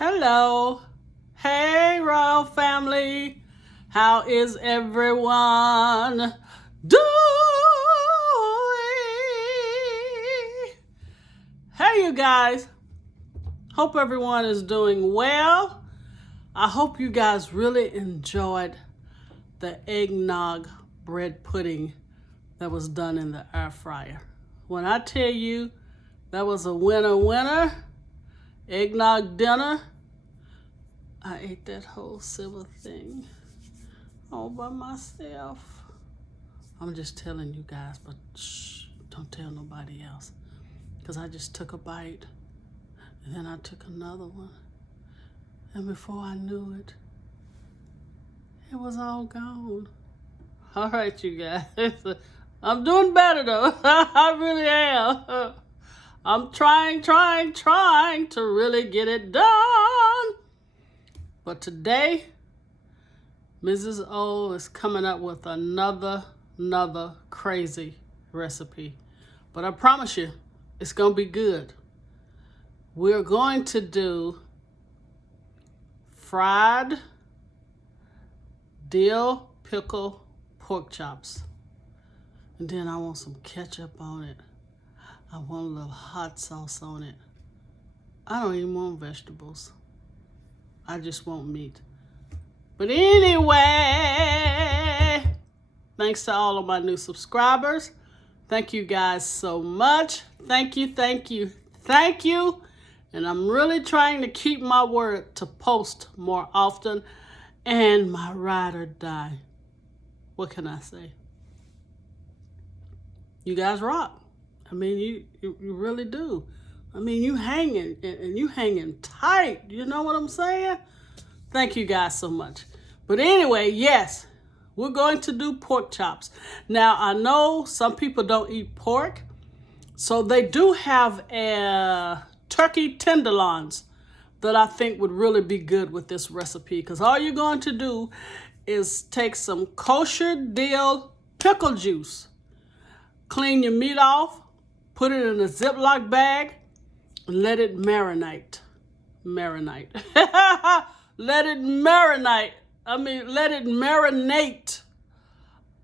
Hello. Hey, Royal Family. How is everyone doing? Hey, you guys. Hope everyone is doing well. I hope you guys really enjoyed the eggnog bread pudding that was done in the air fryer. When I tell you that was a winner, eggnog dinner, I ate that whole silver thing all by myself. I'm just telling you guys, but shh, don't tell nobody else. Because I just took a bite, and then I took another one. And before I knew it, it was all gone. All right, you guys. I'm doing better, though. I really am. I'm trying to really get it done. But today, Mrs. O is coming up with another crazy recipe. But I promise you, it's going to be good. We're going to do fried dill pickle pork chops. And then I want some ketchup on it. I want a little hot sauce on it. I don't even want vegetables. I just want meat. But anyway, thanks to all of my new subscribers. Thank you guys so much. Thank you. And I'm really trying to keep my word to post more often. And my ride or die. What can I say? You guys rock. I mean, you really do. I mean, you hanging, and you hanging tight. You know what I'm saying? Thank you guys so much. But anyway, yes, we're going to do pork chops. Now, I know some people don't eat pork, so they do have turkey tenderloins that I think would really be good with this recipe. Because all you're going to do is take some kosher dill pickle juice, clean your meat off, put it in a Ziploc bag, and let it marinate. Let it marinate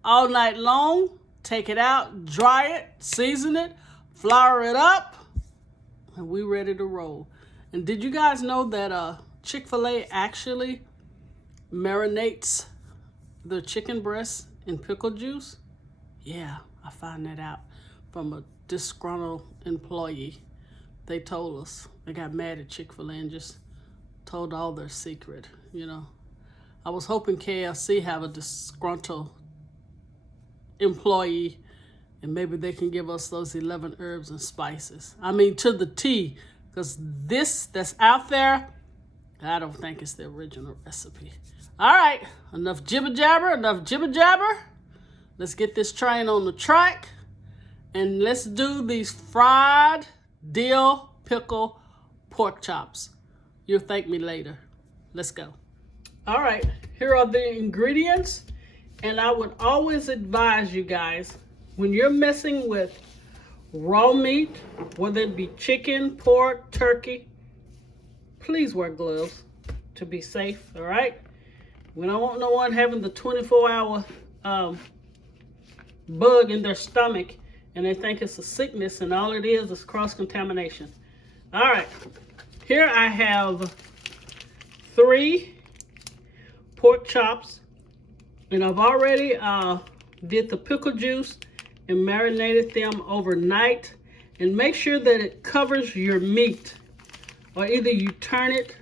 all night long. Take it out, dry it, season it, flour it up, and we ready to roll. And did you guys know that Chick-fil-A actually marinates their chicken breasts in pickle juice? Yeah, I found that out from a disgruntled employee. They told us. They got mad at Chick-fil-A and just told all their secret, you know. I was hoping KFC have a disgruntled employee and maybe they can give us those 11 herbs and spices. I mean, to the T, because this that's out there, I don't think it's the original recipe. All right, enough jibber jabber. Let's get this train on the track and let's do these fried dill pickle pork chops. You'll thank me later. Let's go. All right, here are the ingredients. And I would always advise you guys, when you're messing with raw meat, whether it be chicken, pork, turkey, please wear gloves to be safe, all right? We don't want no one having the 24-hour bug in their stomach and they think it's a sickness and all it is cross-contamination. All right, here I have 3 pork chops, and I've already did the pickle juice and marinated them overnight. And make sure that it covers your meat, or either you turn it,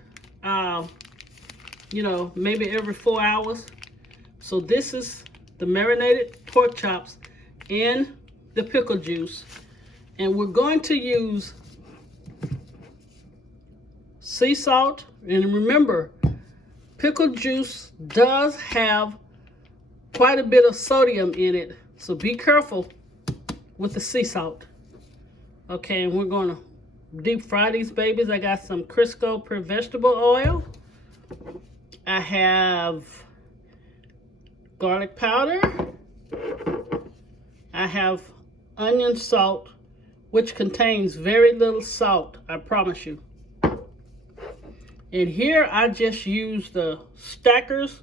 maybe every 4 hours. So this is the marinated pork chops in the pickle juice, and we're going to use sea salt. And remember, pickle juice does have quite a bit of sodium in it, so be careful with the sea salt. Okay, and we're going to deep fry these babies. I got some Crisco pure vegetable oil. I have garlic powder. I have onion salt, which contains very little salt, I promise you. And here I just use the Stackers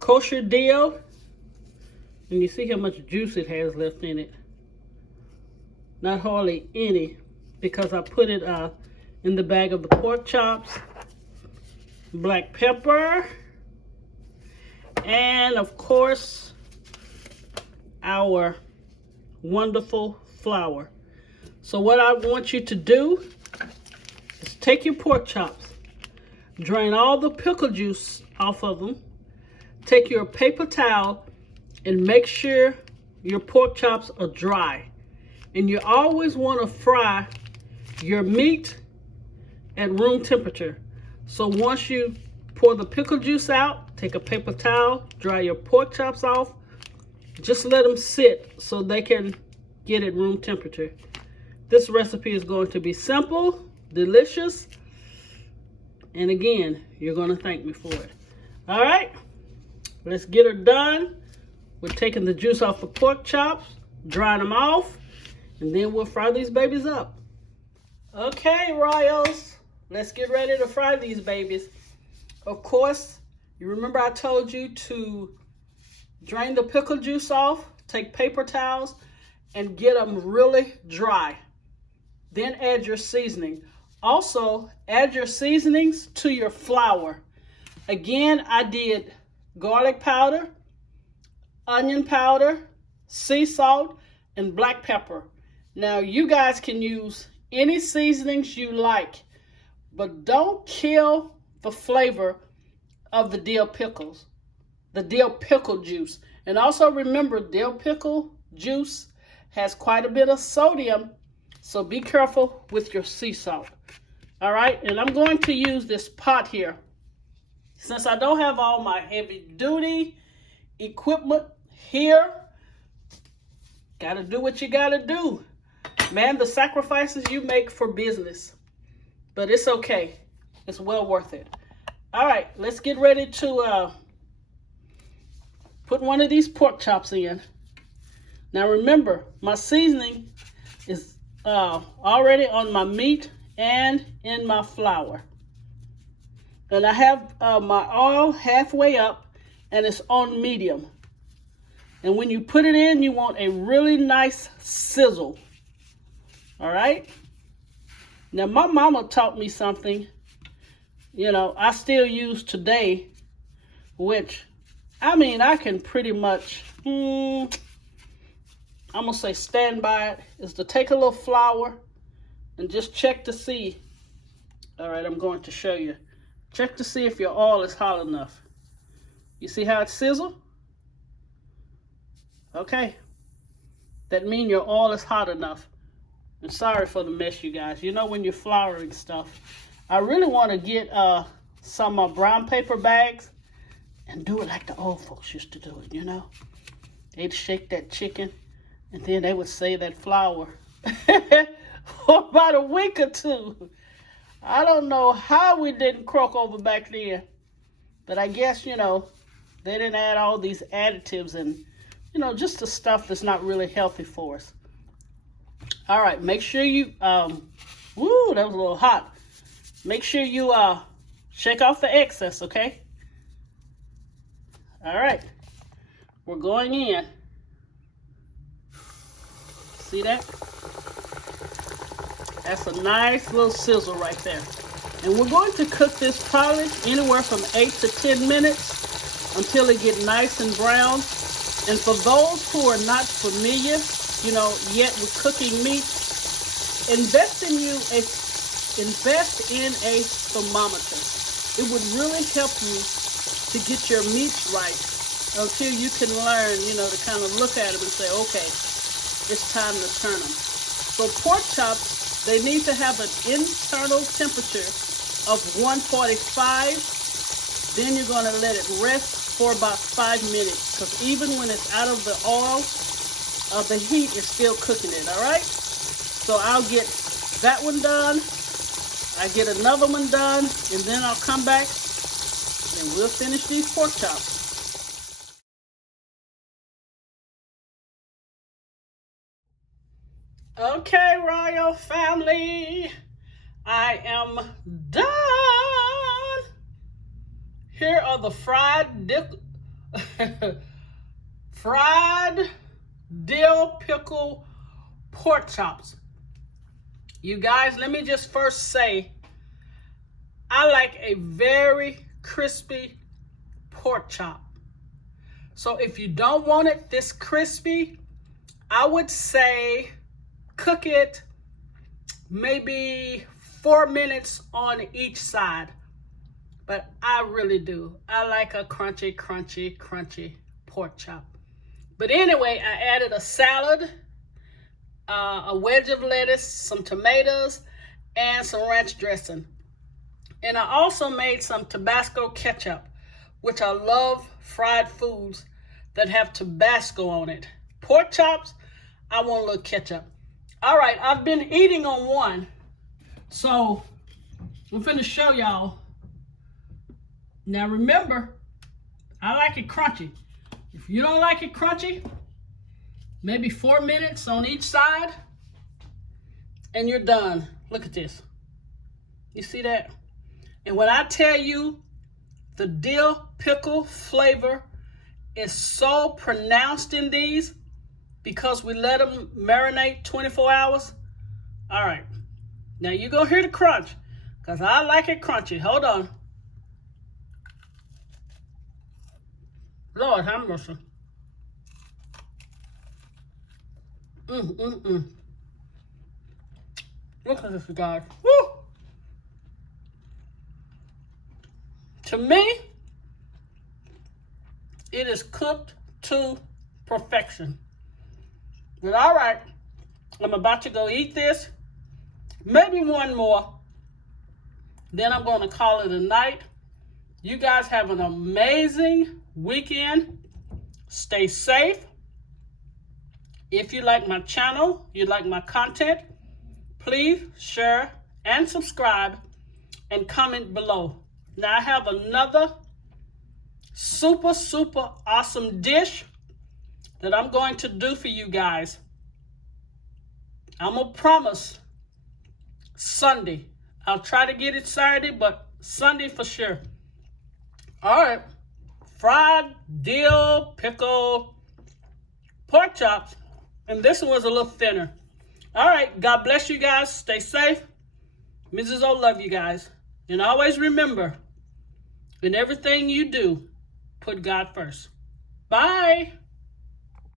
kosher dill. And you see how much juice it has left in it. Not hardly any, because I put it in the bag of the pork chops, black pepper, and of course our wonderful flour. So what I want you to do is take your pork chops, drain all the pickle juice off of them, take your paper towel and make sure your pork chops are dry. And you always want to fry your meat at room temperature. So once you pour the pickle juice out, take a paper towel, dry your pork chops off, just let them sit so they can get at room temperature. This recipe is going to be simple, delicious, and again, you're going to thank me for it. All right, let's get her done. We're taking the juice off the pork chops, drying them off, and then we'll fry these babies up. Okay, Royals, let's get ready to fry these babies. Of course, you remember I told you to drain the pickle juice off, take paper towels, and get them really dry. Then add your seasoning. Also, add your seasonings to your flour. Again, I did garlic powder, onion powder, sea salt, and black pepper. Now, you guys can use any seasonings you like, but don't kill the flavor of the dill pickles, the dill pickle juice. And also remember, dill pickle juice has quite a bit of sodium, so be careful with your sea salt. All right, and I'm going to use this pot here. Since I don't have all my heavy duty equipment here, gotta do what you gotta do. Man, the sacrifices you make for business. But it's okay. It's well worth it. All right, let's get ready to put one of these pork chops in. Now remember, my seasoning is already on my meat and in my flour. And I have my oil halfway up and it's on medium. And when you put it in, you want a really nice sizzle. All right? Now, my mama taught me something, you know, I still use today, which, I mean, I can pretty much, I'm going to say stand by it, is to take a little flour and just check to see. All right, I'm going to show you. Check to see if your oil is hot enough. You see how it sizzles? Okay. That means your oil is hot enough. And sorry for the mess, you guys. You know, when you're flouring stuff, I really want to get some brown paper bags and do it like the old folks used to do it, you know. They'd shake that chicken and then they would save that flour for about a week or two. I don't know how we didn't croak over back then, but I guess, you know, they didn't add all these additives and, you know, just the stuff that's not really healthy for us. All right, make sure you, woo, that was a little hot. Make sure you shake off the excess, okay? All right, we're going in. See that? That's a nice little sizzle right there. And we're going to cook this probably anywhere from 8 to 10 minutes until it gets nice and brown. And for those who are not familiar, you know, yet with cooking meat, invest in a thermometer. It would really help you to get your meats right until you can learn, you know, to kind of look at them and say, okay, it's time to turn them. So pork chops, they need to have an internal temperature of 145. Then you're going to let it rest for about 5 minutes, because even when it's out of the oil, the heat is still cooking it, all right? So I'll get that one done, I get another one done, and then I'll come back and we'll finish these pork chops. Okay, Royal family, I am done. Here are the fried dill pickle pork chops. You guys, let me just first say, I like a very crispy pork chop. So if you don't want it this crispy, I would say cook it maybe 4 minutes on each side. But I really do. I like a crunchy, crunchy, crunchy pork chop. But anyway, I added a salad, a wedge of lettuce, some tomatoes, and some ranch dressing. And I also made some Tabasco ketchup, which I love fried foods that have Tabasco on it. Pork chops, I want a little ketchup. All right, I've been eating on one. So I'm finna show y'all. Now remember, I like it crunchy. If you don't like it crunchy, maybe 4 minutes on each side, and you're done. Look at this. You see that? And when I tell you the dill pickle flavor is so pronounced in these because we let them marinate 24 hours. All right. Now you're going to hear the crunch because I like it crunchy. Hold on. Lord have mercy. Look at this, guys. Woo! To me, it is cooked to perfection. But all right, I'm about to go eat this. Maybe one more. Then I'm going to call it a night. You guys have an amazing weekend. Stay safe. If you like my channel, you like my content, please share and subscribe and comment below. Now I have another super, super awesome dish that I'm going to do for you guys. I'm going to promise Sunday. I'll try to get it Saturday, but Sunday for sure. All right. Fried dill pickle pork chops. And this one was a little thinner. All right. God bless you guys. Stay safe. Mrs. O love you guys. And always remember, in everything you do, put God first. Bye.